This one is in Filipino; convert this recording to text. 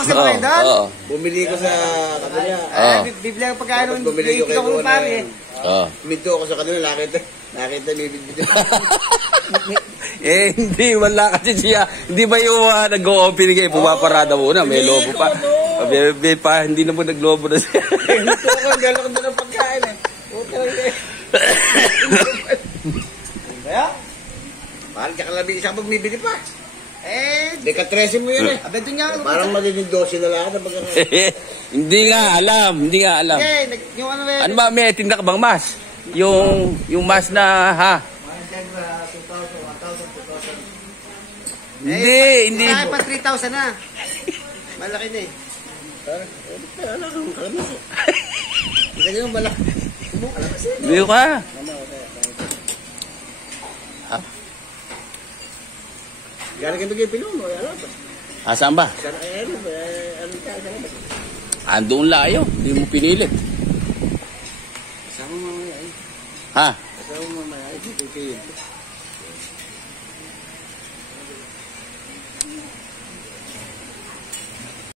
kasi mga doon. Bumili ko sa kanila. Bibili ako pagkain ng bumili ko kayo ng pare. Minto ako sa kanila, nakita bibili. Hindi, wala kasi siya. Hindi ba yung nag-o-opening kayo, pumaparada muna, may lobo pa. Hindi na po naglobo na siya. Minto ako, gano'n ko doon ang pagkain eh. Kaya? Mahal ka kalabi, isang bumibili pa. Deka 13 mo yun eh. Parang magiging 12 na lang na pagkakain. Hindi nga alam. Ano ba, may tinda ka bang mas? Yung mas na, ha? Hindi. Kaya pa 3,000 na. Malaki na eh. Hindi mo malaki. Biyo ka. Gano'n kayo bigay pinuno, Saan ba? Andun layo, hindi mo pinilit. Kasama mo mamaya eh. Ha? Kasama mo mamaya eh.